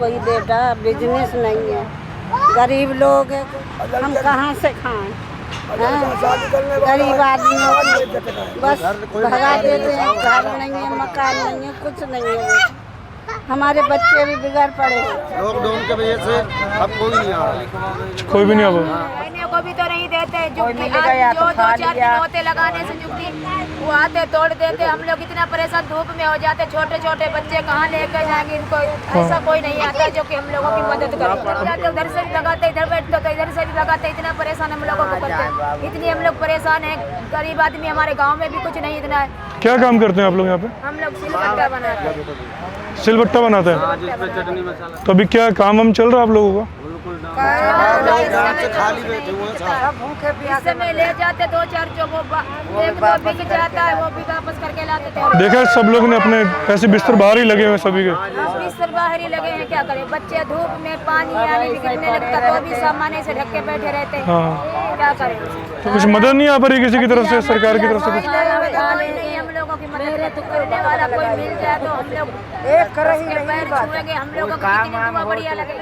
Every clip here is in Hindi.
कोई बेटा, बिजनेस नहीं है, गरीब लोग हैं, हम कहाँ से खाएं? गरीब आदमियों को बस भगा देते हैं, घर नहीं है, मकान नहीं है, कुछ नहीं है। हमारे बच्चे भी बिगड़ पड़े हैं। लॉकडाउन की वजह से अब कोई नहीं आ रहा, कोई भी नहीं आ रहने को भी तो नहीं देते, जो 2-4 दिन होते लगाने से जुगती वो आते तोड़ देते। हम लोग इतना परेशान धूप में हो जाते, छोटे छोटे बच्चे कहाँ लेकर जाएंगे इनको? ऐसा कोई नहीं आता जो कि हम लोगों की मदद करे। उधर से भी लगाते, इधर बैठते तो इधर से भी लगाते, इतना परेशान हम लोगों को करते। इतनी हम लोग परेशान है, गरीब आदमी, हमारे गाँव में भी कुछ नहीं इतना है। क्या काम करते हैं आप लोग यहाँ पे? हम लोग सिलबट्टा बनाते हैं। सिलबट्टा बनाते हैं? जिसमें चटनी मसाला। तो अभी क्या काम हम चल रहा है आप लोगों का? खाली बैठे हुए हैं। इस समय ले जाते 2-4 जो वो एक दो बिक जाता है, वो भी वापस करके लाते थे। देखा सब लोग ने अपने ऐसे बिस्तर बाहर ही लगे हुए हैं सभी के। बिस्तर बाहर ही लगे हैं, क्या करें? बच्चे धूप में पानी आने भी गिरने लगता तो भी सामान से ढक के बैठे रहते हैं। हाँ, क्या करें? तो कुछ मदद नहीं आ पा रही किसी की तरफ से, सरकार की तरफ से कुछ? नहीं, हम लोगों की मदद करने वाला कोई मिल जाए तो हम लोग उसके पैर छुएंगे, हम लोगों को कितनी दुआ बढ़िया लगेगी।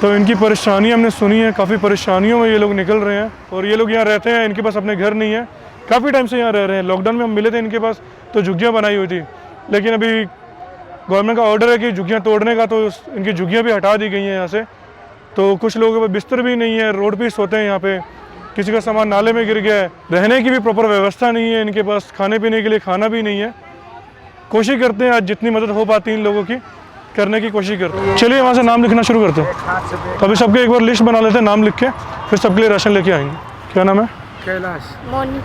तो इनकी परेशानी हमने सुनी है, काफ़ी परेशानियों में ये लोग निकल रहे हैं। और ये लोग यहाँ रहते हैं, इनके पास अपने घर नहीं है, काफ़ी टाइम से यहाँ रह रहे हैं। लॉकडाउन में हम मिले थे इनके पास तो झुग्गियाँ बनाई हुई थी, लेकिन अभी गवर्नमेंट का ऑर्डर है कि झुग्गियाँ तोड़ने का, तो इनकी झुग्गियाँ भी हटा दी गई हैं यहाँ से। तो कुछ लोगों के पास बिस्तर भी नहीं है, रोड पे ही सोते हैं यहाँ पे। किसी का सामान नाले में गिर गया है, रहने की भी प्रॉपर व्यवस्था नहीं है इनके पास, खाने पीने के लिए खाना भी नहीं है। कोशिश करते हैं आज जितनी मदद हो पाती है इन लोगों की करने की कोशिश करते हैं। चलिए वहाँ से नाम लिखना शुरू करते हैं। तो अभी सबके एक बार लिस्ट बना लेते हैं, नाम लिख के फिर सबके लिए राशन लेके आएंगे। क्या नाम है? कैलाश। मोनी।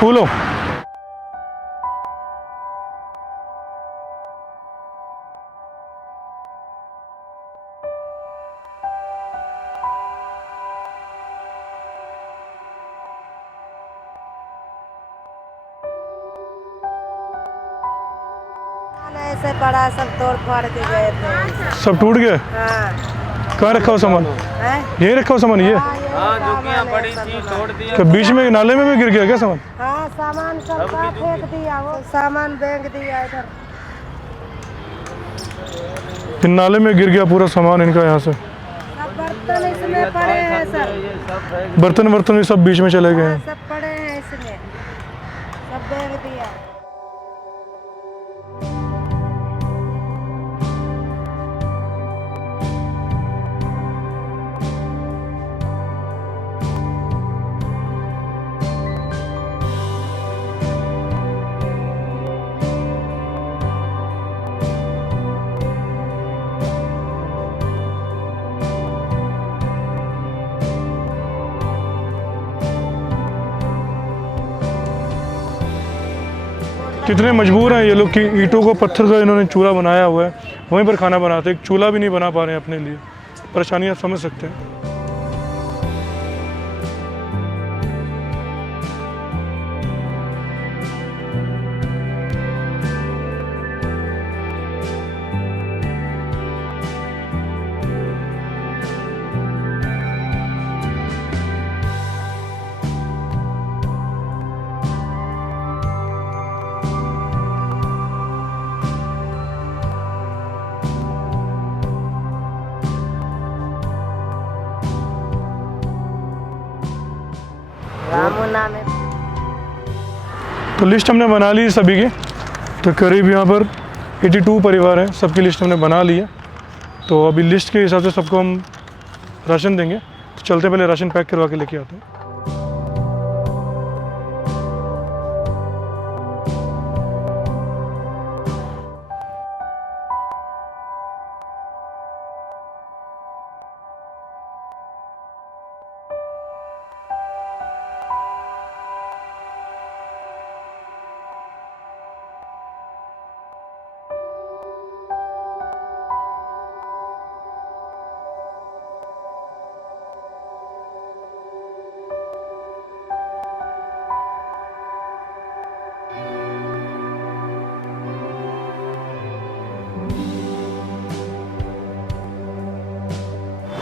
फूलो। ऐसे पड़ा, सब तोड़ फाड़ के गए थे। सब टूट गए? हाँ। कहाँ रखा हो सामान? यही रखा हो सामान ये? हाँ, झुग्गियाँ पड़ी थी, तोड़ दिया। क्या बीच में नाले में भी गिर गया क्या सामान? हाँ, सामान सबका फेंक दिया, वो सामान फेंक दिया इधर। नाले में गिर गया पूरा सामान इनका यहाँ से। सब बर्तन इसमें पड़े हैं सर। बर्तन भी सब बीच में चले गए हैं। सब पड़े हैं इसमें, सब फेंक दिया। कितने मजबूर हैं ये लोग कि ईंटों को पत्थर का इन्होंने चूल्हा बनाया हुआ है, वहीं पर खाना बनाते हैं। एक चूल्हा भी नहीं बना पा रहे हैं अपने लिए। परेशानियाँ समझ सकते हैं। नाम है। तो लिस्ट हमने बना ली सभी की, तो करीब यहाँ पर 82 परिवार हैं, सबकी लिस्ट हमने बना ली है। तो अभी लिस्ट के हिसाब से सबको हम राशन देंगे। तो चलते पहले राशन पैक करवा के लेके आते हैं।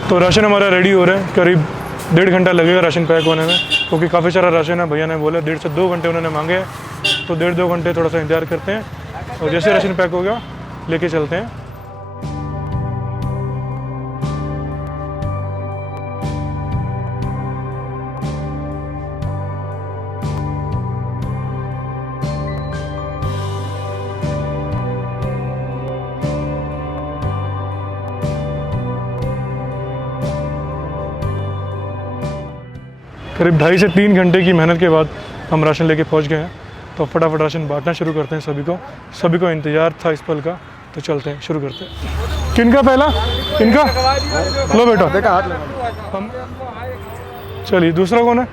तो राशन हमारा रेडी हो रहा है, करीब 1.5 घंटा लगेगा राशन पैक होने में, क्योंकि काफ़ी सारा राशन है। भैया ने बोला 1.5 से 2 घंटे उन्होंने मांगे हैं, तो 1.5-2 घंटे थोड़ा सा इंतजार करते हैं और जैसे राशन पैक हो गया लेके चलते हैं। करीब 2.5 से 3 घंटे की मेहनत के बाद हम राशन लेके पहुंच गए हैं। तो फटाफट राशन बांटना शुरू करते हैं सभी को इंतज़ार था इस पल का। तो चलते हैं, शुरू करते हैं। किनका पहला? इनका लो बेटा, देखा हाथ लगा। हम चलिए, दूसरा कौन है?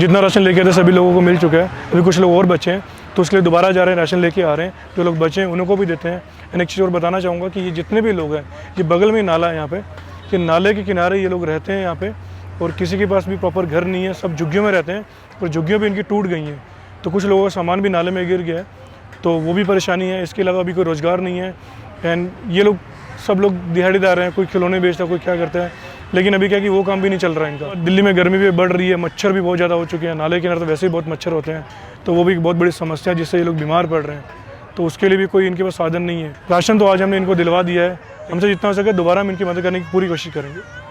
जितना राशन लेके आए थे सभी लोगों को मिल चुका है। अभी कुछ लोग और बचे हैं तो उसके लिए दोबारा जा रहे हैं, राशन लेके आ रहे हैं। जो लोग बचे हैं उनको भी देते हैं। एंड एक चीज़ और बताना चाहूँगा कि ये जितने भी लोग हैं, ये बगल में नाला है यहाँ पे, कि नाले के किनारे ये लोग रहते हैं यहाँ पे, और किसी के पास भी प्रॉपर घर नहीं है, सब झुग्गियों में रहते हैं और झुग्गियाँ भी इनकी टूट गई हैं। तो कुछ लोगों का सामान भी नाले में गिर गया है, तो वो भी परेशानी है। इसके अलावा अभी कोई रोज़गार नहीं है। एंड ये लोग सब लोग दिहाड़ीदार हैं, कोई खिलौने बेचता है, कोई क्या करता है, लेकिन अभी क्या कि वो काम भी नहीं चल रहा है इनका। दिल्ली में गर्मी भी बढ़ रही है, मच्छर भी बहुत ज़्यादा हो चुके हैं, नाले के किनारे तो वैसे ही बहुत मच्छर होते हैं, तो वो भी एक बहुत बड़ी समस्या है जिससे ये लोग बीमार पड़ रहे हैं। तो उसके लिए भी कोई इनके पास साधन नहीं है। राशन तो आज हमने इनको दिलवा दिया है, हमसे जितना हो सके दोबारा हम इनकी मदद करने की पूरी कोशिश करेंगे।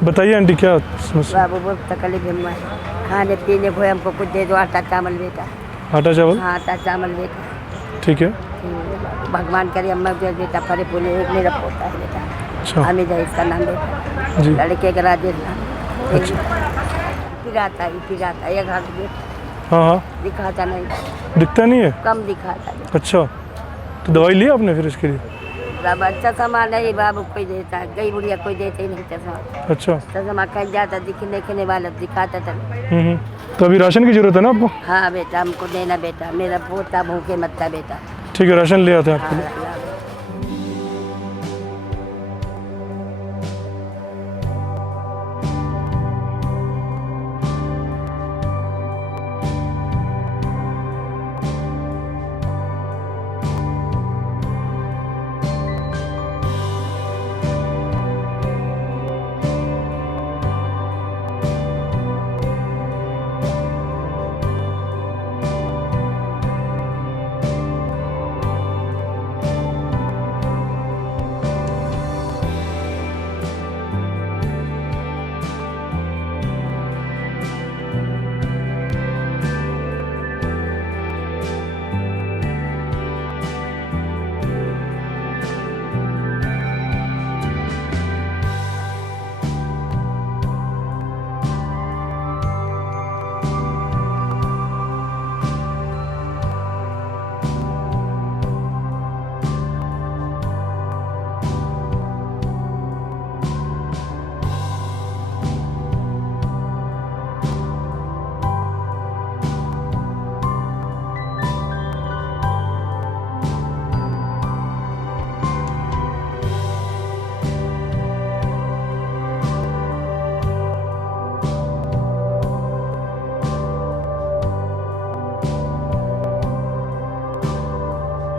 बताइए आंटी क्या समस्या? बाबू बहुत तकलीफ है, खाने पीने को हमको कुछ दे दो, आटा चावल बेटा। आटा चावल? हाँ, आटा चावल बेटा। ठीक है, भगवान करे अम्मा जो बेटा फरे फूले। एक मेरा पोता है बेटा, अच्छा हामिद है इसका नाम बेटा, जी, लड़के का राजेश नाम। अच्छा, फिराता है एक हाथ बेटा, हाँ हाँ, दिखाता नहीं, दिखता नहीं है? कम दिखाता है। अच्छा, तो दवाई ली आपने फिर इसके लिए? बाबा अच्छा सामान नहीं बाबू, कोई देता है, गई बुढ़िया कोई देते ही नहीं चश्मा। अच्छा, चश्मा कहीं जाता दिखने वाला दिखाता था। तो अभी राशन की जरूरत है ना आपको? हाँ बेटा, हमको देना बेटा, मेरा पोता भूखे मत था बेटा। ठीक है, राशन ले आते हैं आपके लिए। हाँ,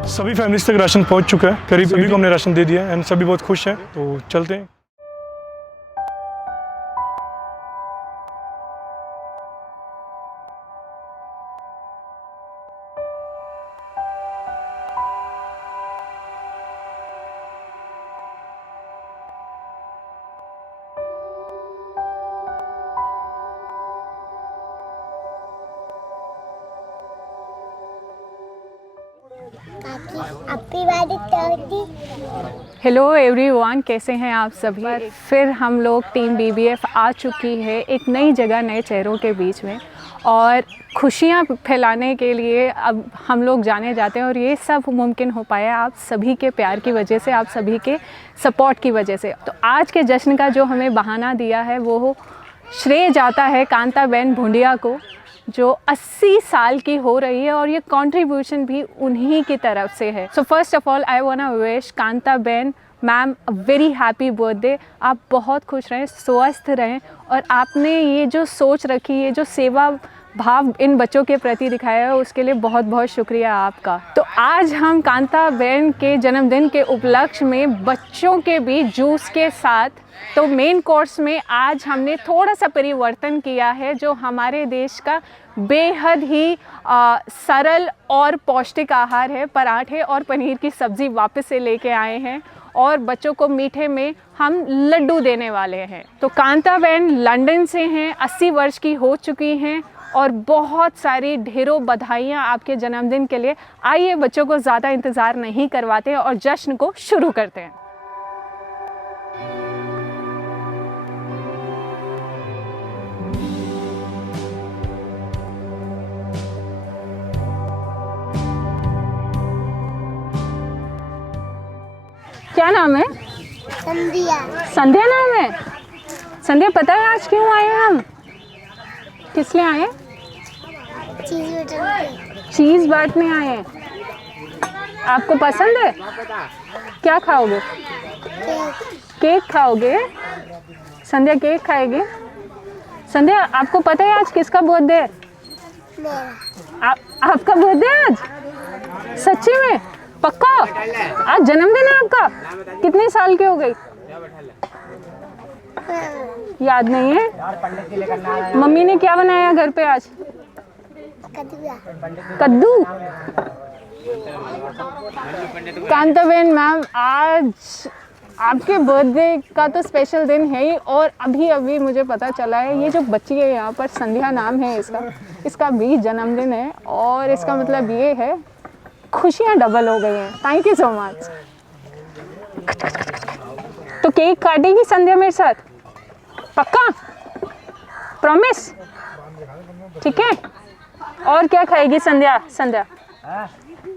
सभी फैमिलीज तक राशन पहुंच चुका है, करीब सभी को हमने राशन दे दिया है एंड सभी बहुत खुश हैं। तो चलते हैं। हेलो एवरीवन, कैसे हैं आप सभी। फिर हम लोग टीम बीबीएफ आ चुकी है एक नई जगह, नए चेहरों के बीच में, और खुशियां फैलाने के लिए अब हम लोग जाने जाते हैं। और ये सब मुमकिन हो पाया आप सभी के प्यार की वजह से, आप सभी के सपोर्ट की वजह से। तो आज के जश्न का जो हमें बहाना दिया है वो श्रेय जाता है कांताबेन भूंडिया को, जो 80 साल की हो रही है, और ये कंट्रीब्यूशन भी उन्हीं की तरफ से है। So first of all I want to wish Kantaben ma'am a very happy birthday. आप बहुत खुश रहें, स्वस्थ रहें, और आपने ये जो सोच रखी है, जो सेवा भाव इन बच्चों के प्रति दिखाया है, उसके लिए बहुत बहुत शुक्रिया आपका। तो आज हम कांताबेन के जन्मदिन के उपलक्ष्य में बच्चों के बीच जूस के साथ, तो मेन कोर्स में आज हमने थोड़ा सा परिवर्तन किया है, जो हमारे देश का बेहद ही सरल और पौष्टिक आहार है। पराठे और पनीर की सब्ज़ी वापस से लेके आए हैं, और बच्चों को मीठे में हम लड्डू देने वाले हैं। तो कांता बहन लंदन से हैं, 80 वर्ष की हो चुकी हैं और बहुत सारी ढेरों बधाइयाँ आपके जन्मदिन के लिए। आइए बच्चों को ज़्यादा इंतज़ार नहीं करवाते और जश्न को शुरू करते हैं। क्या नाम है? संध्या। संध्या नाम है। संध्या, पता है आज क्यों आए हैं हम? किस लिए आए हैं? चीज़ बांटने आए हैं। आपको पसंद है? क्या खाओगे? केक खाओगे? संध्या केक खाएगी। संध्या, आपको पता है आज किसका बर्थडे है? आपका बर्थडे है आज? सच्ची में? पक्का? आज जन्मदिन है आपका? कितने साल के हो गई? याद नहीं है? मम्मी ने क्या बनाया घर पे आज? कद्दू। कांताबेन मैम, आज आपके बर्थडे का तो स्पेशल दिन है ही, और अभी अभी मुझे पता चला है ये जो बच्ची है यहाँ पर, संध्या नाम है इसका भी जन्मदिन है, और इसका मतलब ये है खुशियाँ डबल हो गई हैं। Thank you so much. तो केक काटेगी संध्या मेरे साथ? पक्का? प्रॉमिस? ठीक है। और क्या खाएगी संध्या? संध्या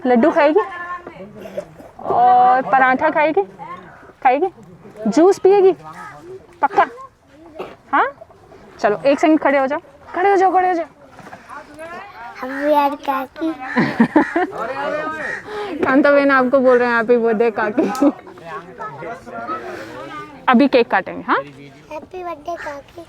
लड्डू खाएगी और पराठा खाएगी, जूस पिएगी? पक्का? हाँ, चलो एक सेकंड खड़े हो जाओ। काकी। कांता बहन आपको बोल रहे हैं हैप्पी बर्थडे काकी। अभी केक काटेंगे। हाँ, हैप्पी बर्थडे काकी।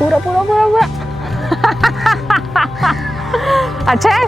पूरा अच्छा है।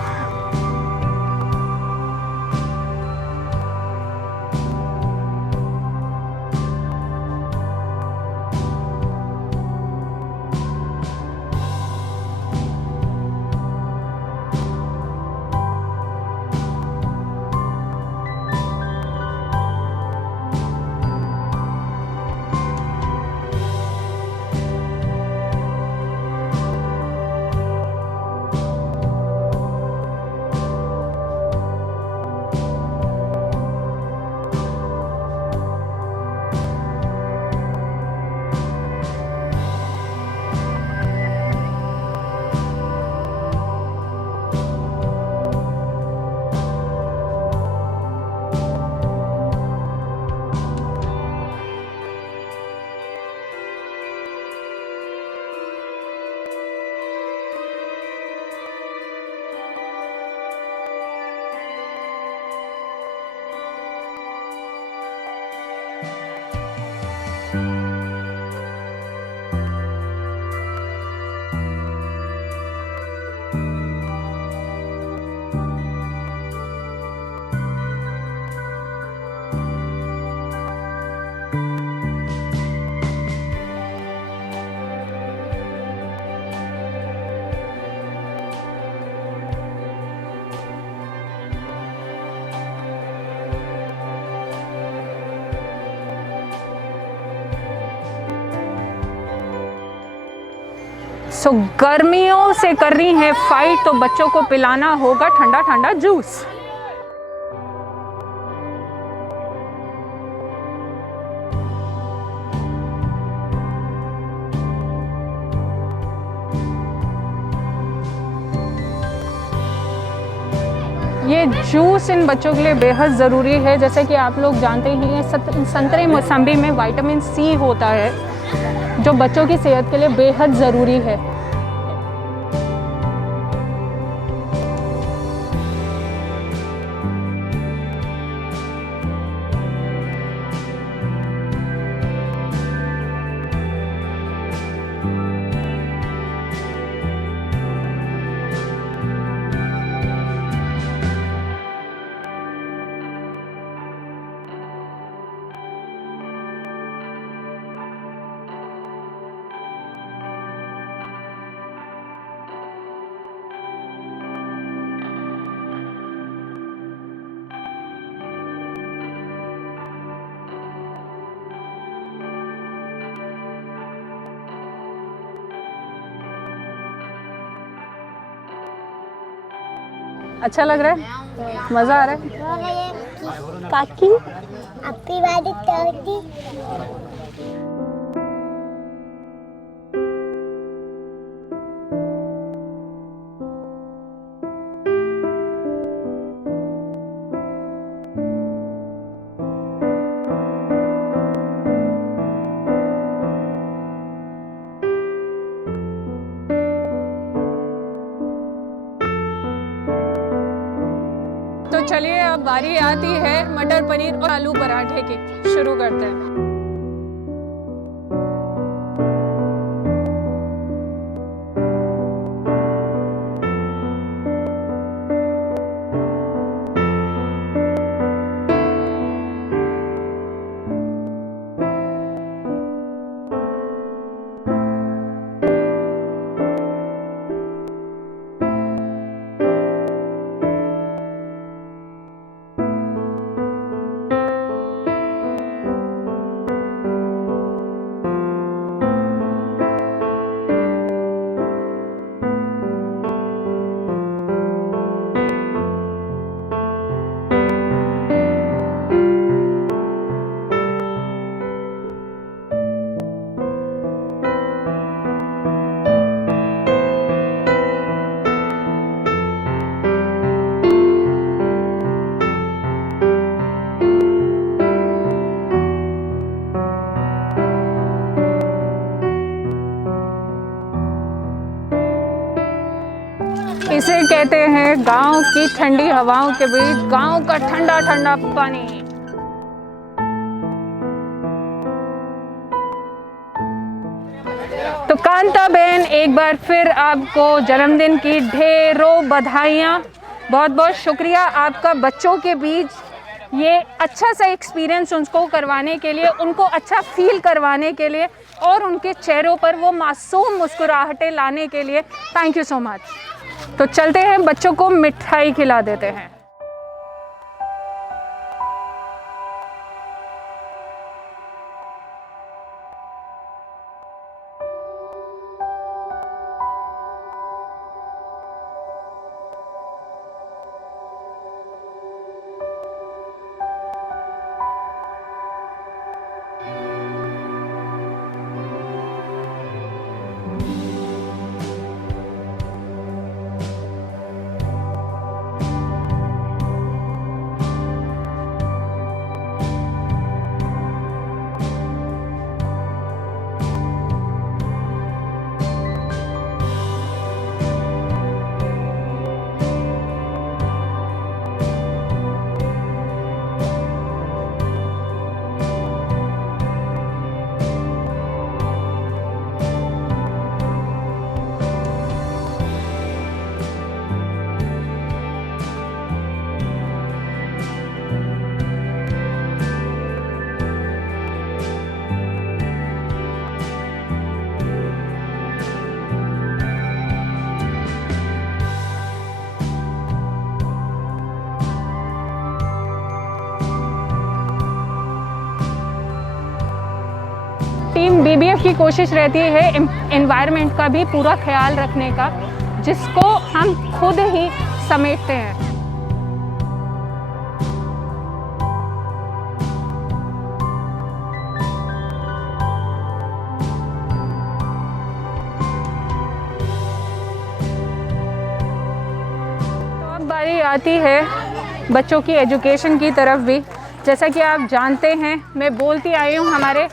सो गर्मियों से कर रही हैं फाइट, तो बच्चों को पिलाना होगा ठंडा ठंडा जूस। ये जूस इन बच्चों के लिए बेहद ज़रूरी है। जैसे कि आप लोग जानते ही हैं, संतरे मौसम्बी में विटामिन सी होता है, जो बच्चों की सेहत के लिए बेहद ज़रूरी है। अच्छा लग रहा है, मज़ा आ रहा है। काकी हैप्पी बर्थडे काकी। तो चलिए अब बारी आती है मटर पनीर और आलू पराठे की। शुरू करते हैं। इसे कहते हैं गांव की ठंडी हवाओं के बीच गांव का ठंडा ठंडा पानी। तो कांता बहन, एक बार फिर आपको जन्मदिन की ढेरों बधाइयाँ। बहुत बहुत शुक्रिया आपका बच्चों के बीच ये अच्छा सा एक्सपीरियंस उनको करवाने के लिए, उनको अच्छा फील करवाने के लिए और उनके चेहरों पर वो मासूम मुस्कुराहटें लाने के लिए। Thank you so much. तो चलते हैं, बच्चों को मिठाई खिला देते हैं। टीम बीबीएफ की कोशिश रहती है एनवायरनमेंट का भी पूरा ख्याल रखने का, जिसको हम खुद ही समेटते हैं। तो अब बारी आती है बच्चों की एजुकेशन की तरफ भी। जैसा कि आप जानते हैं, मैं बोलती आई हूँ, हमारे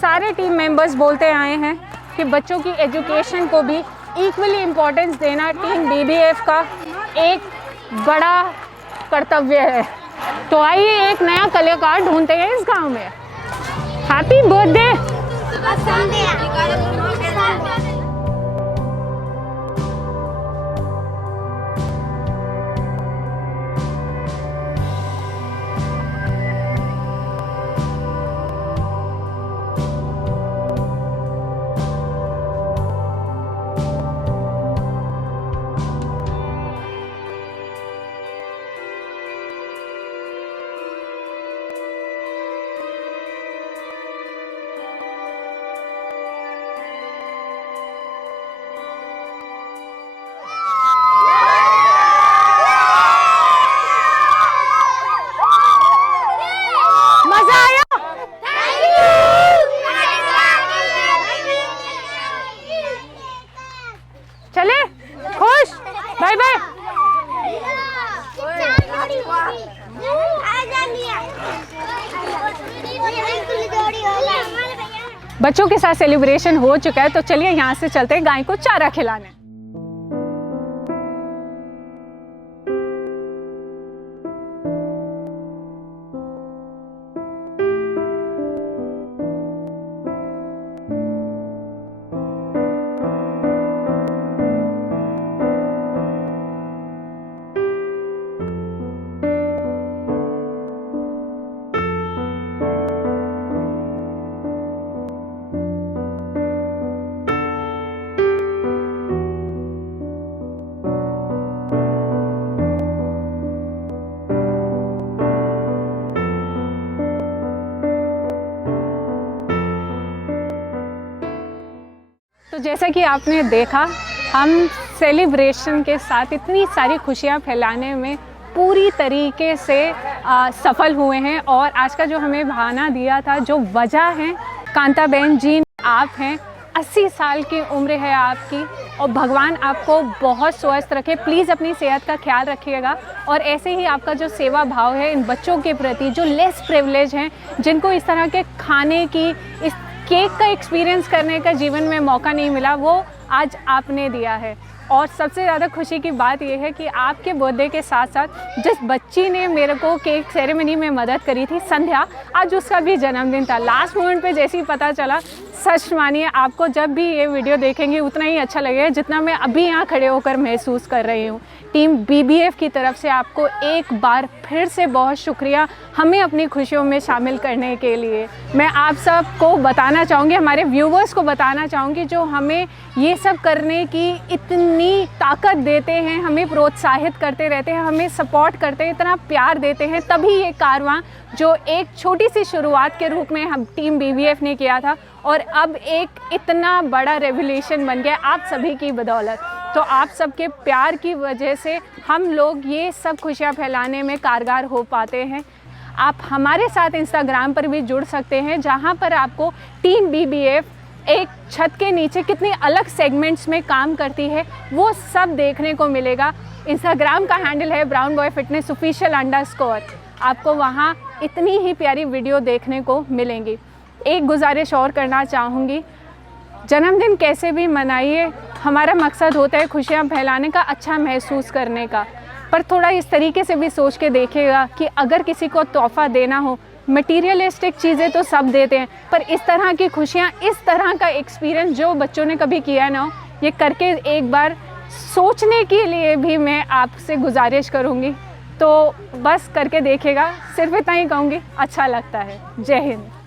सारे टीम मेंबर्स बोलते आए हैं कि बच्चों की एजुकेशन को भी इक्वली इम्पोर्टेंस देना टीम बीबीएफ का एक बड़ा कर्तव्य है। तो आइए एक नया कलाकार ढूंढते हैं इस गांव में। Happy birthday. बच्चों के साथ सेलिब्रेशन हो चुका है, तो चलिए यहाँ से चलते हैं गाय को चारा खिलाने। तो जैसा कि आपने देखा, हम सेलिब्रेशन के साथ इतनी सारी खुशियां फैलाने में पूरी तरीके से सफल हुए हैं। और आज का जो हमें बहाना दिया था, जो वजह है, कांताबेन जी आप हैं, 80 साल की उम्र है आपकी और भगवान आपको बहुत स्वस्थ रखे। प्लीज़ अपनी सेहत का ख्याल रखिएगा और ऐसे ही आपका जो सेवा भाव है इन बच्चों के प्रति जो लेस प्रिविलेज हैं, जिनको इस तरह के खाने की, इस केक का एक्सपीरियंस करने का जीवन में मौका नहीं मिला, वो आज आपने दिया है। और सबसे ज़्यादा खुशी की बात यह है कि आपके बर्थडे के साथ साथ जिस बच्ची ने मेरे को केक सेरेमनी में मदद करी थी, संध्या, आज उसका भी जन्मदिन था। लास्ट मोमेंट पे जैसे ही पता चला, सच मानिए आपको जब भी ये वीडियो देखेंगे उतना ही अच्छा लगेगा जितना मैं अभी यहाँ खड़े होकर महसूस कर रही हूँ। टीम BBF की तरफ से आपको एक बार फिर से बहुत शुक्रिया हमें अपनी खुशियों में शामिल करने के लिए। मैं आप सबको बताना चाहूँगी, हमारे व्यूवर्स को बताना चाहूँगी, जो हमें ये सब करने की इतनी ताकत देते हैं, हमें प्रोत्साहित करते रहते हैं, हमें सपोर्ट करते हैं, इतना प्यार देते हैं, तभी ये कारवां जो एक छोटी सी शुरुआत के रूप में हम टीम BBF ने किया था और अब एक इतना बड़ा रेवोल्यूशन बन गया आप सभी की बदौलत। तो आप सबके प्यार की वजह से हम लोग ये सब खुशियाँ फैलाने में कारगर हो पाते हैं। आप हमारे साथ इंस्टाग्राम पर भी जुड़ सकते हैं, जहाँ पर आपको टीम BBF एक छत के नीचे कितनी अलग सेगमेंट्स में काम करती है वो सब देखने को मिलेगा। इंस्टाग्राम का हैंडल है brownboyfitness_official। आपको वहाँ इतनी ही प्यारी वीडियो देखने को मिलेंगी। एक गुजारिश और करना चाहूँगी, जन्मदिन कैसे भी मनाइए, हमारा मकसद होता है खुशियाँ फैलाने का, अच्छा महसूस करने का, पर थोड़ा इस तरीके से भी सोच के देखिएगा कि अगर किसी को तोहफ़ा देना हो, मटीरियलिस्टिक चीज़ें तो सब देते हैं, पर इस तरह की खुशियाँ, इस तरह का एक्सपीरियंस जो बच्चों ने कभी किया ना हो, ये करके एक बार सोचने के लिए भी मैं आपसे गुजारिश करूँगी। तो बस करके देखिएगा, सिर्फ इतना ही कहूँगी, अच्छा लगता है। जय हिंद।